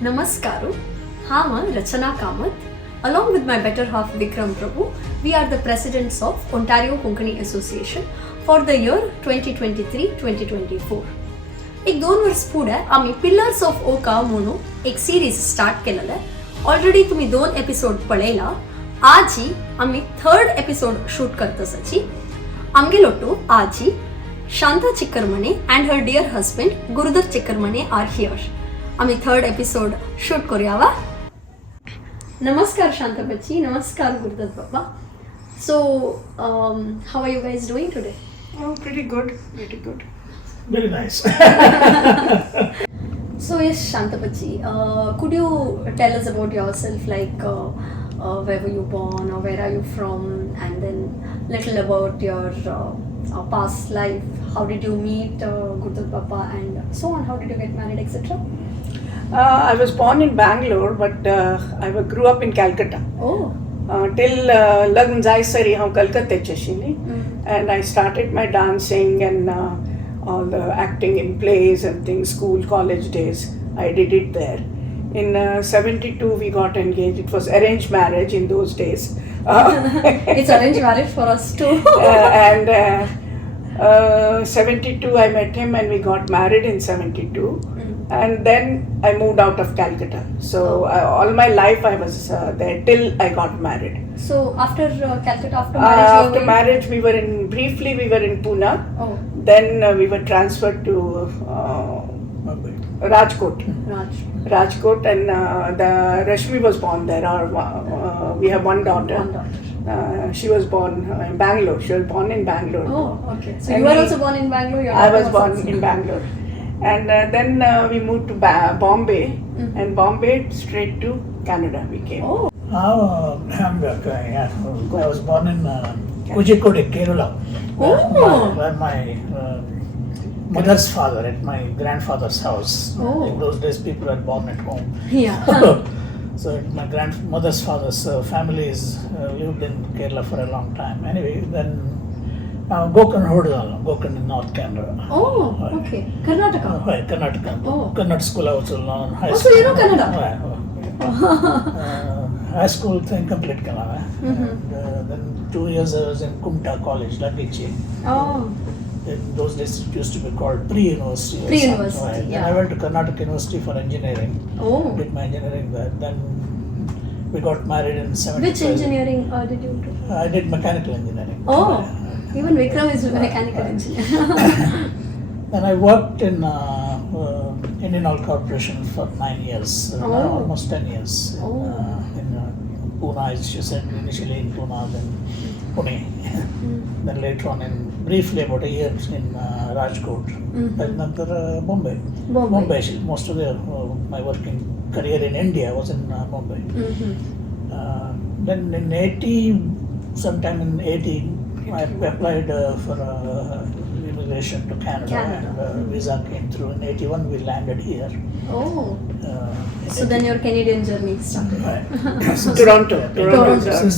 Namaskaru. I'm Rachana Kamath. Along with my better half Vikram Prabhu, we are the presidents of Ontario Konkani Association for the year 2023-2024. एक 2 वर्ष पुढे आम्ही pillars of ओका म्हणून एक series start केलेलं आहे. ऑलरेडी तुम्ही 2 एपिसोड पळयला. आजी आम्ही 3rd एपिसोड शूट करतसाची. आमगे लोटू आजी Shanta Chikarmane and her dear husband Gurudutt Chikarmane are here. आम्ही 3rd एपिसोड शूट करूया. Namaskar Shanta Bachi, Namaskar Gurudutt Baba. So, how are you guys doing today? Oh, pretty good, pretty good. Very nice. So yes, Shanta Bachi, could you tell us about yourself, like where were you born or where are you from, and then little about your past life. How did you meet Gurudutt Baba and so on? How did you get married, etc.? I was born in Bangalore, but I grew up in Calcutta. Oh. Till lagn jaisari hum Calcutta chashini, and I started my dancing and all the acting in plays and things, school, college days. I did it there. In 72 we got engaged. It was arranged marriage in those days. It's arranged marriage for us too. And 72 I met him and we got married in 72. And then I moved out of Calcutta. So all my life I was there till I got married. So after Calcutta, after marriage, marriage we were in Pune. Oh. Then we were transferred to Rajkot. Rajkot, and the Rashmi was born there. We have one daughter. She was born in Bangalore. She was born in Bangalore. Oh, okay. So and you were also born in Bangalore? I was born in Bangalore. And then we moved to Bombay, and Bombay straight to Canada we came. Oh. I was born in Kozhikode, Kerala. Where my mother's father, at my grandfather's house. Oh. In those days people were born at home. Yeah. So my grandmother's father's family lived in Kerala for a long time. Anyway, then Gokarna in North Canada. Oh, okay. Karnataka? Karnataka. Oh. Kannada school I was learned. High Oh, school. so you know Kannada? High school thing complete Kannada. And then 2 years I was in Kumta College, Lakichi. Oh. In those days it used to be called pre-university. Pre-university, Then yeah. I went to Karnataka University for engineering. Oh. Did my engineering there. Then we got married in 75. Which engineering did you do? I did mechanical engineering. Oh. Even Vikram is a mechanical engineer. Then I worked in Indian Oil Corporation for 9 years, almost 10 years. In Pune, as you said, initially in Pune, then Pune. Then later on, briefly about a year in Rajkot. Then after Bombay. Most of my working career in India was in Bombay. Then in sometime in 80, I applied for immigration to Canada. And visa came through. In 81 we landed here. Oh. So then your Canadian journey started. Right. Toronto. Since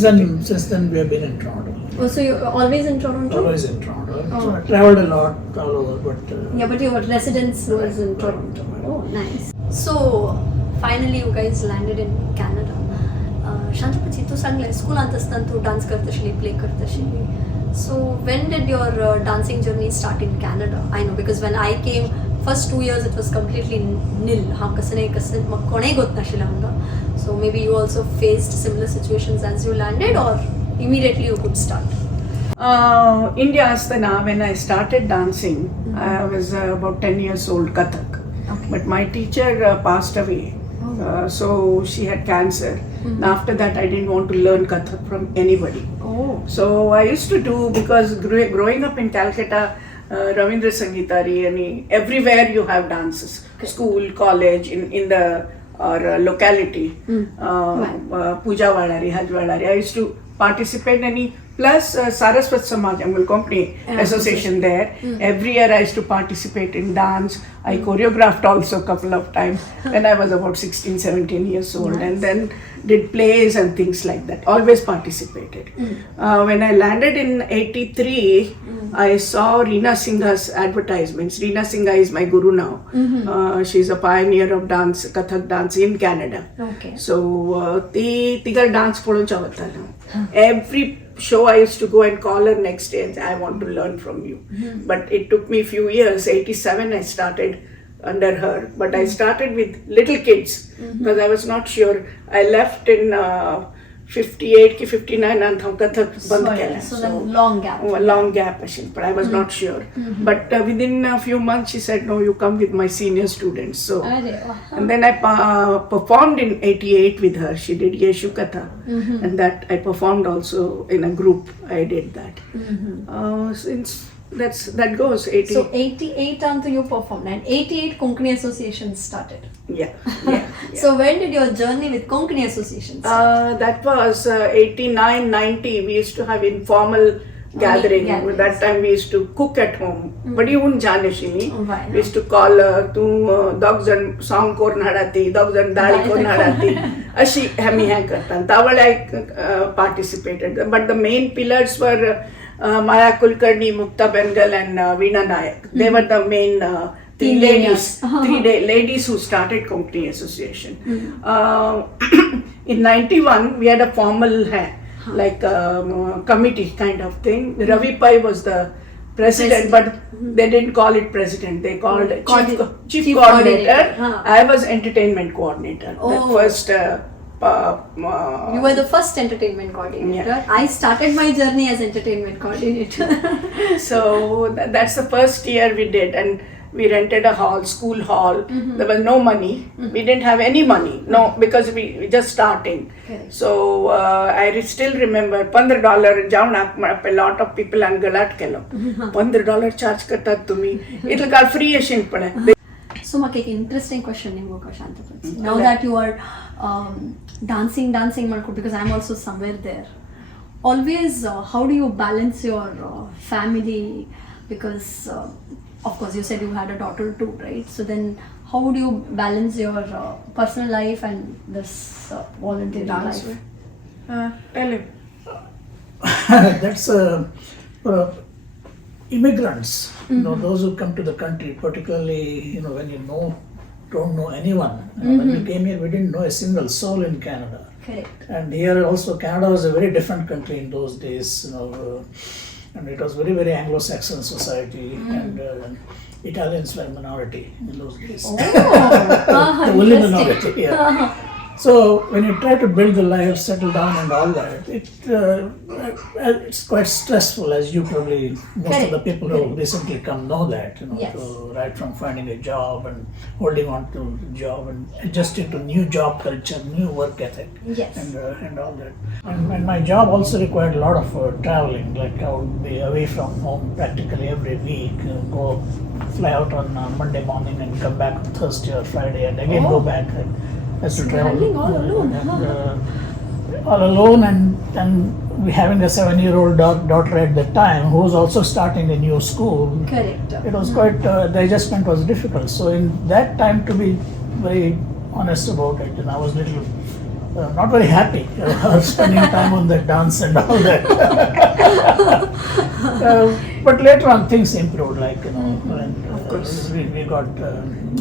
then we have been in Toronto. Oh, so you're always in Toronto? Always in Toronto. Oh. So I traveled a lot all over, but Yeah, but your residence was in Toronto. Oh, nice. So finally you guys landed in Canada. Shanta Bachi, तू सांगले school असताना तू dance करतशिली, play करतशिली. So when did your dancing journey start in Canada? I know because when I came, first 2 years it was completely nil. हम कसं नाही कसं मग कोणी गोत नशिला हमका. So maybe you also faced similar situations as you landed, or immediately you could start. India Astana, when I started dancing, I was about 10 years old, Kathak. Okay. But my teacher passed away. So she had cancer. And after that, I didn't want to learn Kathak from anybody. Oh. So I used to do, because growing up in Calcutta, Ravindra Sangeetari, everywhere you have dances. Okay. School, college, in the locality. Puja Vadari, Haj Vadari. I used to participate in any Plus Saraswat Samaj, Angle Company Association there. Every year I used to participate in dance. I choreographed also a couple of times when I was about 16, 17 years old. And then did plays and things like that. Always participated. When I landed in 83, I saw Reena Singha's advertisements. Reena Singha is my guru now. She's a pioneer of dance, Kathak dance in Canada. Okay. So, tigal dance polo chavata now. Every show I used to go and call her next day and say, I want to learn from you. But it took me a few years. 87 I started under her. But I started with little kids because I was not sure. I left in 58 ki 59 and हम कथक बंद किया. So then long gap. Long gap, but I was not sure. But within a few months she said, no, you come with my senior students. So, and then I performed in 88 with her. She did Yeshu Katha, and that I performed also in a group. I did that. Since that goes 80. So 88 until you performed, and 88 Konkani Association started. Yeah. So when did your journey with Konkani Association start? That was 89, 90. We used to have informal gathering. gatherings. That time we used to cook at home. But you wouldn't jane shini. Right. We used to call tu dogs and song kor nadati, dogs and dali kor nadati. Ashi hami hai kartan. Tawal I participated. But the main pillars were Maya Kulkarni, Mukta Bengal and Veena Nayak. They were the main three ladies. Ladies who started Konkani Association. In 91 we had a formal like committee kind of thing. Ravi Pai was the president, but they didn't call it president. They called chief coordinator. I was entertainment coordinator. That first. You were the first entertainment coordinator. Yeah. I started my journey as entertainment coordinator. So that's the first year we did, and we rented a hall, school hall. There was no money. We didn't have any money. No, because we just starting. Okay. So I still remember $15 jaun a lot of people and galat kelo. $15 charge karta tumi. It'll call free ashin pade. So maak ek interesting question nimgoka Shanta. Now that you are dancing Marco, because I'm also somewhere there. Always, how do you balance your family? Because of course you said you had a daughter too, right? So then how would you balance your personal life and this volunteering life? Tell him. That's immigrants, those who come to the country, particularly, when you don't know anyone. When we came here, we didn't know a single soul in Canada. Correct. And here also, Canada was a very different country in those days, and it was very, very Anglo-Saxon society, and Italians were minority in those days. Oh, The only minority, yeah. So when you try to build the life, settle down and all that, it's quite stressful, as you probably, most of the people who recently come know that, Yes. so right from finding a job and holding on to a job and adjusting to new job culture, new work ethic, Yes. and all that. And my job also required a lot of traveling, like I would be away from home practically every week, fly out on Monday morning and come back on Thursday or Friday and again go back. Has to travel Traveling all alone, all alone, and we having a 7-year-old daughter at that time who was also starting a new school. Correct. It was quite the adjustment was difficult. So in that time, to be very honest about it, I was little not very happy spending time on that dance and all that. But later on, things improved. And we got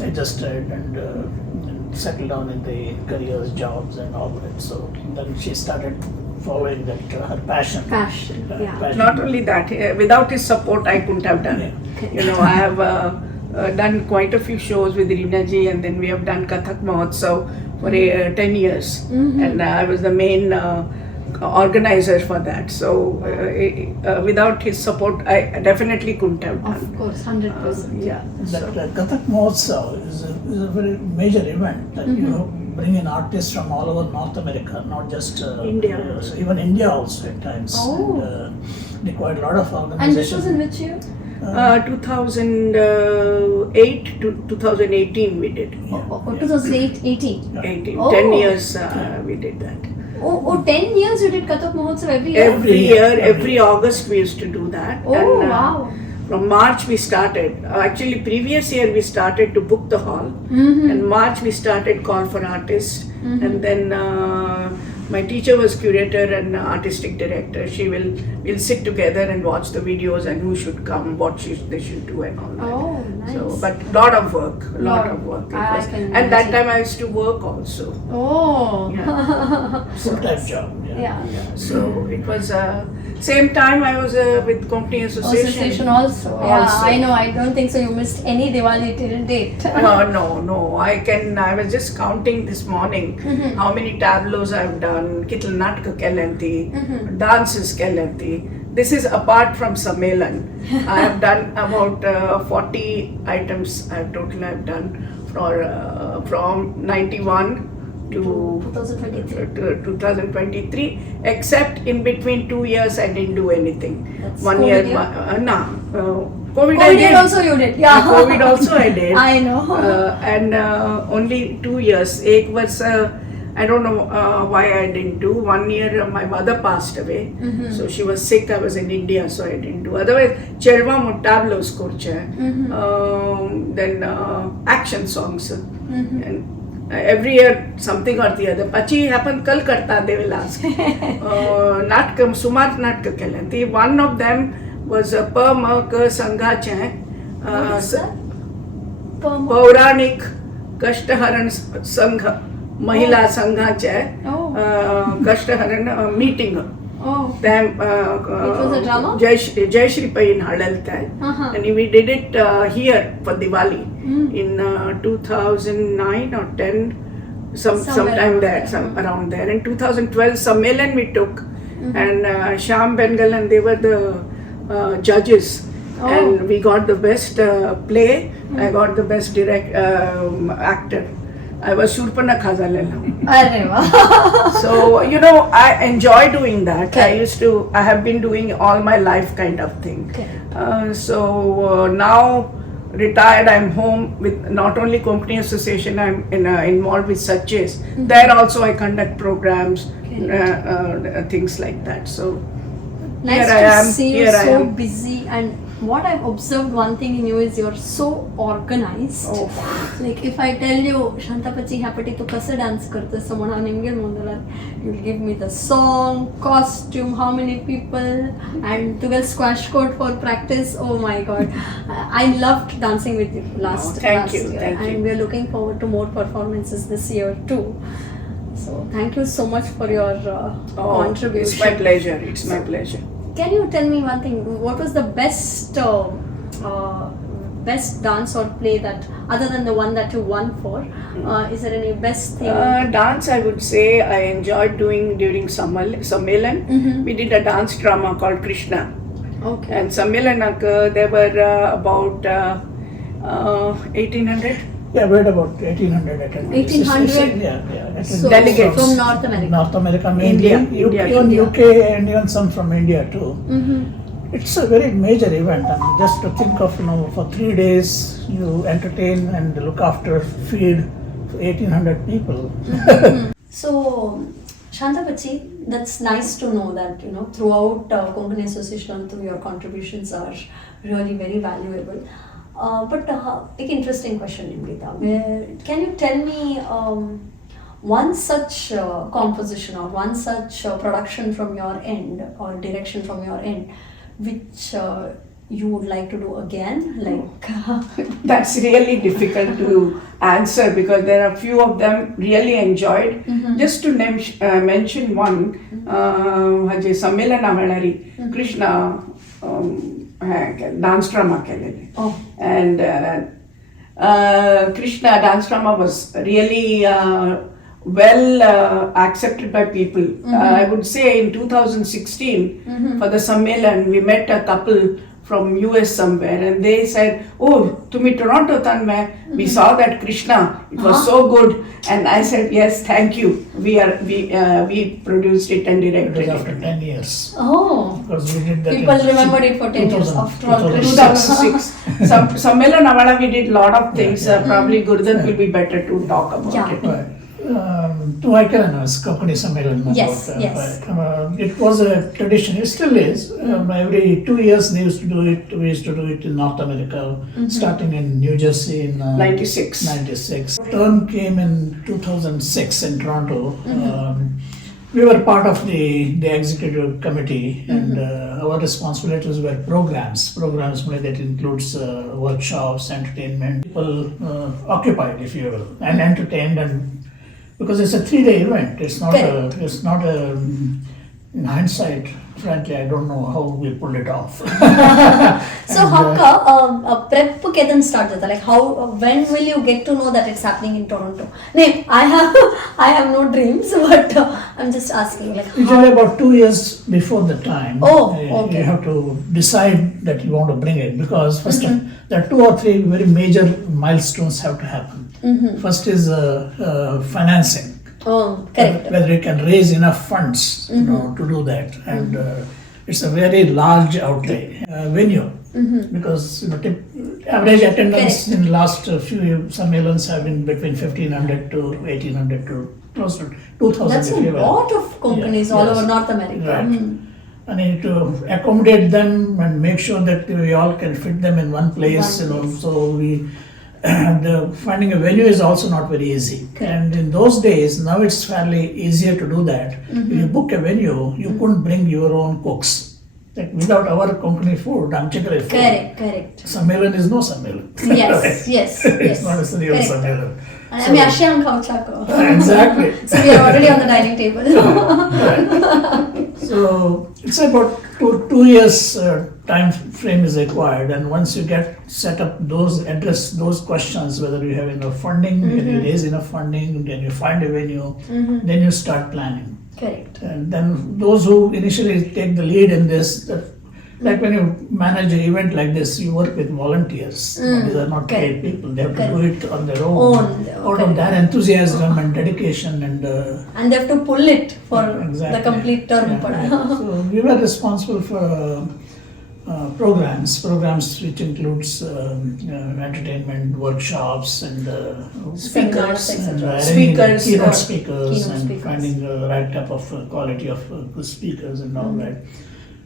adjusted and settled down in the careers, jobs and all that. So then she started following that her passion. Passion, yeah. Passion. Not only that, without his support, I couldn't have done it. I have done quite a few shows with Reena ji, and then we have done Kathak Mahotsav for 10 years, and I was the main organizer for that. So without his support, I definitely couldn't have done. Of course, 100%. Yeah. That Kathak Mahotsav is a very major event that bring in artists from all over North America, not just India. Even India also at times. Oh. And required a lot of And organization. this was in which year? 2008 to 2018 we did. Oh, 2018. 18, Oh. 10 years we did that. Oh, 10 years you did Kathak Mahotsav every year? Every year, every August we used to do that. Oh, wow. From March we started. Actually, previous year we started to book the hall. And March we started call for artists. And then my teacher was curator and artistic director. We'll sit together and watch the videos and who should come, they should do and all that. Oh, nice. So, but lot of work. It I was. can And that imagine. time I used to work also. Oh. Yeah. Full-time job. Yeah. So it was same time I was with Company Association also. Yeah, Also. I know. I don't think so. You missed any Diwali till date. No. I was just counting this morning how many tableaus I've done, kittle natka kellanti, dances kellanti. This is apart from Sammelan. I have done about 40 items I've done from 91 to 2023, except in between 2 years I didn't do anything. That's 1 COVID year, year? COVID I COVID did. also you did. Yeah. COVID also I did. I know. And only 2 years. Ek was, I don't know why I didn't do. 1 year my mother passed away. So she was sick. I was in India, so I didn't do. Otherwise, Chelva tableaus korche. Then action songs. And every year something or the other. Pachi happened kal karta, they will ask. Natkam, Sumar Natka Kellanti. One of them was Pama Ka Sangha Che. What is that? Pauranik Kashtaharan Sangha. Mahila Sangha Che. Oh. Kashtaharan meeting. Oh. Them, It was a drama? Jai Shri Pai in Hadalta. And we did it here for Diwali in 2009 or 10, sometime there, around there. In 2012, Sammelan we took, and Shyam Bengal and they were the judges. Oh. And we got the best play, I got the best actor. I was Shurpana Khazalella. Arre wah. So, I enjoy doing that. I have been doing all my life kind of thing. So now retired, I'm home with not only Company Association, I'm involved with Satches. There also I conduct programs, things like that. So Nice here I to am. see you Here I so am. busy, and what I've observed one thing in you is you're so organized. Oh. Like if I tell you Shanta Pachi hapati to kasa dance karte samana nimge mondala, you'll give me the song, costume, how many people, and to get squash court for practice. Oh my god, I loved dancing with you last Thank you, year, thank you. and we're looking forward to more performances this year too. So thank you so much for your contribution. It's my pleasure. It's my pleasure. Can you tell me one thing? What was the best best dance or play that, other than the one that you won for? Is there any best thing? Dance, I would say I enjoyed doing during Sammelan. We did a dance drama called Krishna. Okay. And Sammelan, there were about 1800. Yeah, we had about 1800 attendees. 1800? Yeah. So, Delegates. from North America. North America, India, mainly. India. Even India. UK and even some from India too. It's a very major event. I mean, just to think of, for 3 days you entertain and look after, feed 1800 people. So, Shanta Pachi, that's nice to know that, throughout Company Association, through your contributions are really very valuable. But एक interesting question, Nimrita. Can you tell me one such composition or one such production from your end or direction from your end which you would like to do again? Like That's really difficult to answer because there are few of them really enjoyed. Just to mention one, Haji Sammelana Malari, Krishna dance drama kelele. Oh. And Krishna dance drama was really well accepted by people. I would say in 2016 for the Sammelan, we met a couple from US somewhere and they said, oh, tumi Toronto tan mein, we saw that Krishna, it was so good. And I said, yes, thank you. We produced it and It directed was after it. 10 years. Oh, Because we did that people in remembered it for 10 years 2000, after all. 2006. Sammelan Navada, we did lot of things. Probably Gurudutt will be better to talk about Yeah. it. Right. Tuvaikalanas, Kokani Sammelan. Yes, yes. It was a tradition, it still is. Every 2 years they used to do it. We used to do it in North America, starting in New Jersey in 96. 96. Turn came in 2006 in Toronto. We were part of the executive committee, and our responsibilities were programs that includes workshops, entertainment, people occupied, if you will, and entertained, and because it's a 3-day event, it's not a in hindsight, frankly, I don't know how we pulled it off. So how prep kedan start jata, like how when will you get to know that it's happening in Toronto? I have no dreams, but I'm just asking, like Usually about 2 years before the time, okay. you have to decide that you want to bring it, because first there are 2 or 3 very major milestones have to happen. First is financing. Correct. Whether you can raise enough funds, to do that, and it's a very large outlay. Venue, because average attendance in the last few Sammelans have been between 1,500 to 1,800 to close to 2,000. That's a lot of companies all over North America. Right. I need to accommodate them and make sure that we all can fit them in one place. So we. Finding a venue is also not very easy. Okay. And in those days, now it's fairly easier to do that. If you book a venue, you couldn't bring your own cooks. Like without our company food, Amchikare food. Correct. Sammelan is no Sammelan. Yes. It's not a real Correct. Sammelan. I mean, Ashyam Khauchako. Exactly. So we are already on the dining table. Right. So it's about 2 years time frame is required, and once you get set up address those questions, whether you have enough funding, can you raise enough funding, can you find a venue, then you start planning. Correct. And then those who initially take the lead in this, like when you manage an event like this, you work with volunteers. These are not paid people. They have to do it on their own, out of their enthusiasm and dedication, and they have to pull it for the complete term. Yeah. So we were responsible for programs which includes entertainment, workshops, and Speakers, and etc. arranging Speakers, keynote speakers, keynote and speakers. finding the right type of quality of good speakers and all that.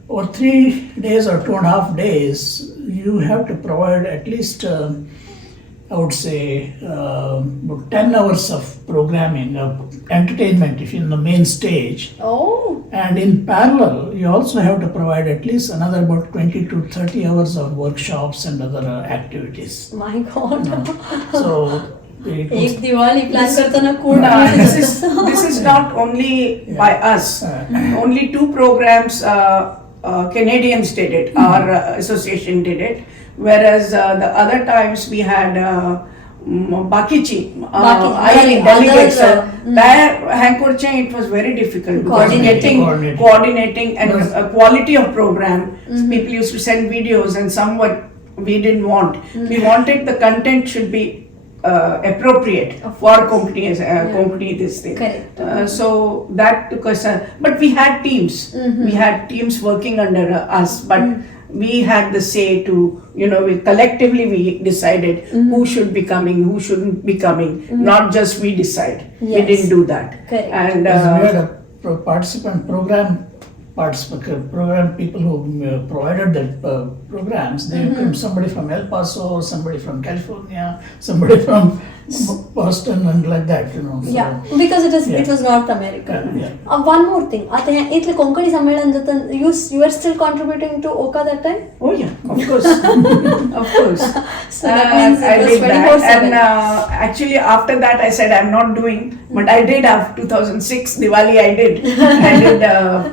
Over 3 days or 2.5 days, you have to provide at least, I would say, about 10 hours of programming, entertainment, if you're in the main stage. Oh. And in parallel, you also have to provide at least another about 20 to 30 hours of workshops and other activities. My God. So, it was- एक Diwali plan करताना कोण This is not only by us. Only 2 programs Canadians did it. Our association did it. Whereas the other times we had Bakichi, delegates. There, Hankurche, it was very difficult because coordinating and quality of program. People used to send videos, and somewhat we didn't want. We wanted the content should be appropriate for Konkani this thing. Correct. So that took us, but we had teams. We had teams working under us, but we had the say to, we collectively we decided who should be coming, who shouldn't be coming, not just we decide. Yes. We didn't do that. Correct. And we had a program people who provided the programs. They came somebody from El Paso, somebody from California, somebody from Boston, and like that, So, yeah, because it was North America. Yeah. One more thing. आता है इतले कोंकणी सम्मेलन जतन you were still contributing to OKA that time? oh yeah, of course, of course. So that means I it was did that, 24/7. and actually after that I said I'm not doing, but I did after 2006 Diwali. I did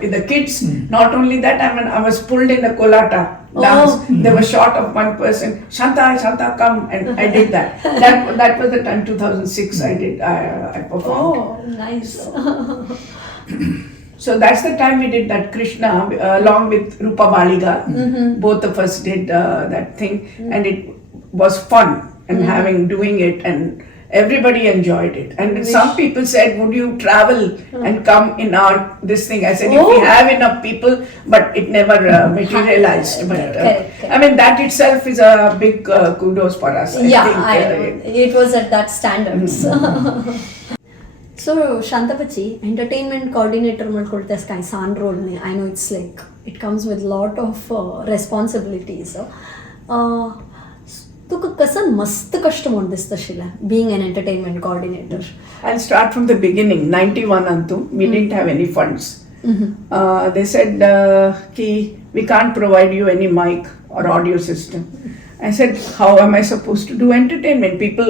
with the kids. Not only that, I was pulled in the Kolata dance. There was shot of one person. Shanta, come, and I did that. That was the time 2006. I did. I performed. Oh, nice. So that's the time we did that Krishna along with Rupa Baliga. Both of us did that thing, and it was fun and doing it, and everybody enjoyed it. And some people said, would you travel and come in this thing? I said, if we have enough people, but it never materialized. But Correct. I mean, that itself is a big kudos for us. I think, It was at that standards. So Shantapachi, entertainment coordinator ಮಾಡ್ಕೊಳ್ತಾ ಸ್ಕೈ ಸಾನ್ ರೋಲ್ I know it's like it comes with lot of responsibilities. तुका कसं मस्त कष्ट म्हणून दिसतं शिला being an entertainment coordinator. I'll start from the beginning. 91 antu we didn't have any funds. They said ki we can't provide you any mic or audio system. I said, how am I supposed to do entertainment? People,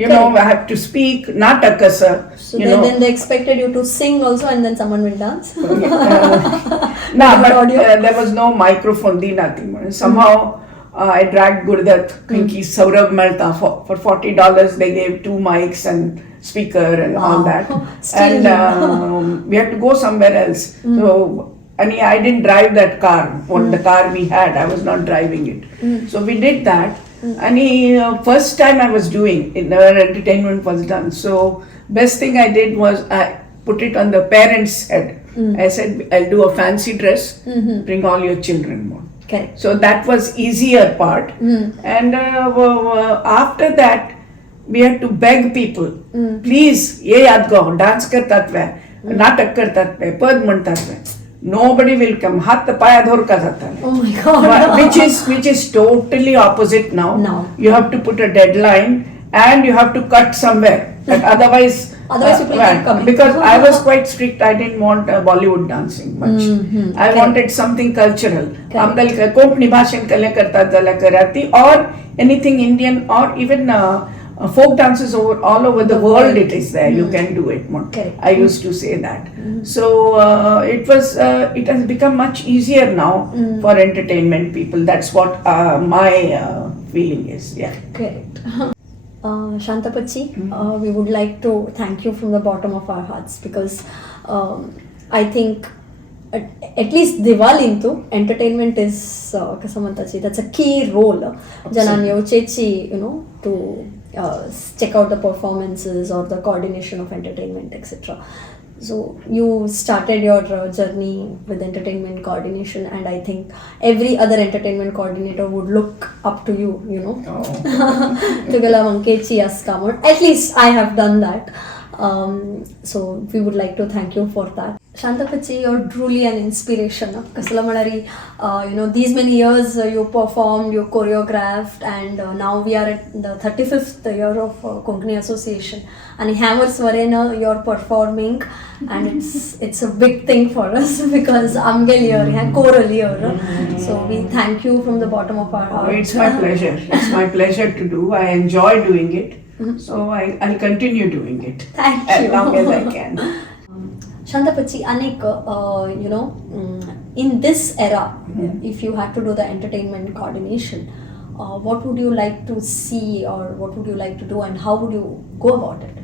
you know, I have to speak, nataka sir. So then they expected you to sing also and then someone will dance? No, but there was no microphone, nothing. Somehow I dragged Gurudutt, Pinky, Saurabh Mehta for $40. They gave 2 mics and speaker and all that. And we had to go somewhere else. So, I didn't drive that car. The car we had, I was not driving it. So we did that. And first time I was doing, our entertainment was done. So best thing I did was I put it on the parents' head. I said, I'll do a fancy dress, bring all your children more. Correct. So that was easier part. And after that, we had to beg people, please, ye yaad go, dance kartat hai, natak kartat hai, pad mantat hai. Nobody will come. Hath paya dhor ka jata hai. Oh my God. Which is totally opposite now. No. You have to put a deadline and you have to cut somewhere. Like otherwise people keep coming. Because I was quite strict. I didn't want Bollywood dancing much. I wanted something cultural. Amgal Konkani bhashan kale karta jala karati or anything Indian or even folk dances all over the world. It is there. You can do it more. Correct. I used to say that. So it has become much easier now for entertainment people. That's what my feeling is. Yeah. Correct. Shantapachi, we would like to thank you from the bottom of our hearts because I think at least Diwali into entertainment is kasamantachi. That's a key role. Janan yochechi, you know, to check out the performances or the coordination of entertainment, etc. So you started your journey with entertainment coordination, and I think every other entertainment coordinator would look up to you, you know. Tugala mankechi askamod. At least I have done that. So we would like to thank you for that. Shantapachi, you're truly an inspiration. Kasalamalari, these many years you performed, you choreographed, and now we are at the 35th year of Konkani Association. And Hammers Varena, you're performing, and it's a big thing for us because Amgel here, choral here. So we thank you from the bottom of our heart. It's my pleasure. It's my pleasure to do. I enjoy doing it. So I'll continue doing it. Thank as you. long as I can. Shantapachi, Anik, in this era, if you had to do the entertainment coordination, what would you like to see or what would you like to do and how would you go about it?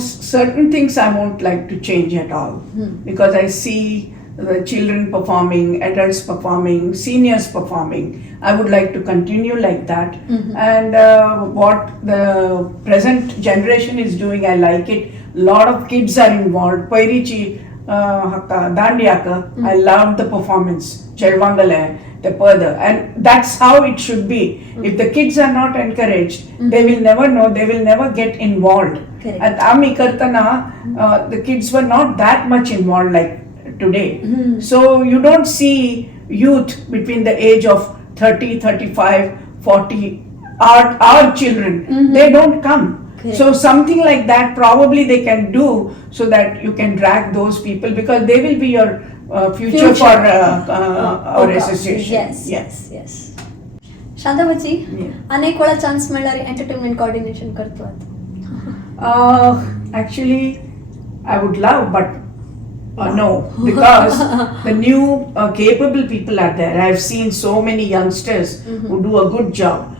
Certain things I won't like to change at all because I see the children performing, adults performing, seniors performing. I would like to continue like that. And what the present generation is doing, I like it. Lot of kids are involved. Pairichi, Dandiyaka, I love the performance. Chelvangale, the Pada. And that's how it should be. If the kids are not encouraged, they will never know, they will never get involved. Correct. At Ami Kartana, the kids were not that much involved like today. So you don't see youth between the age of 30, 35, 40, our children, they don't come. Correct. So something like that probably they can do so that you can drag those people because they will be your future for our OKA. association. Yes. Shantapachi, अनेक वेळा chance मिळणारी entertainment coordination करतो. Actually, I would love, but no, because the new capable people are there. I have seen so many youngsters who do a good job.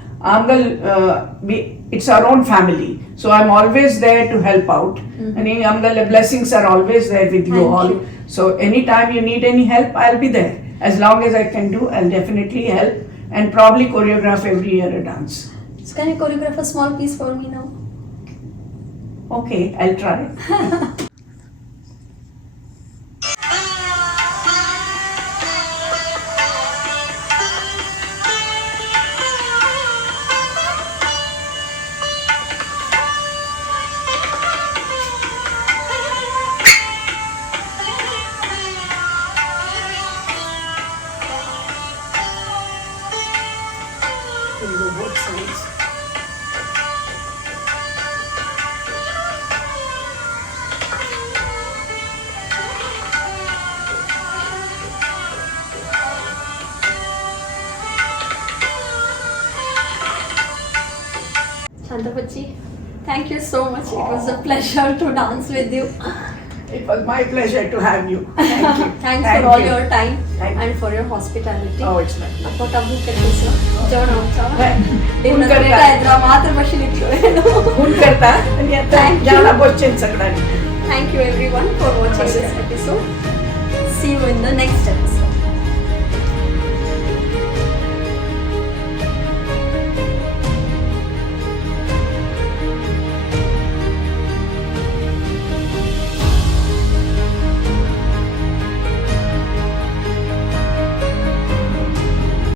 It's our own family, so I'm always there to help out. And the blessings are always there with you all. So anytime you need any help, I'll be there. As long as I can do, I'll definitely help and probably choreograph every year a dance. So can you choreograph a small piece for me now? Okay, I'll try. can do both sides. Shantapachi, thank you so much. It was a pleasure to dance with you. It was my pleasure to have you. Thank you. Thanks Thank for all you. your time Thank and for your hospitality. Oh, it's my pleasure. పొట్ట బుక్కెట్టేసిన जेवण आमचा खून dinner करता. Late मात्र बसलिटलो खून करता आणि आता Thank you. जेवणा बसचेन सगळ्यांनी. Thank you everyone for watching this episode. See you in the next episode.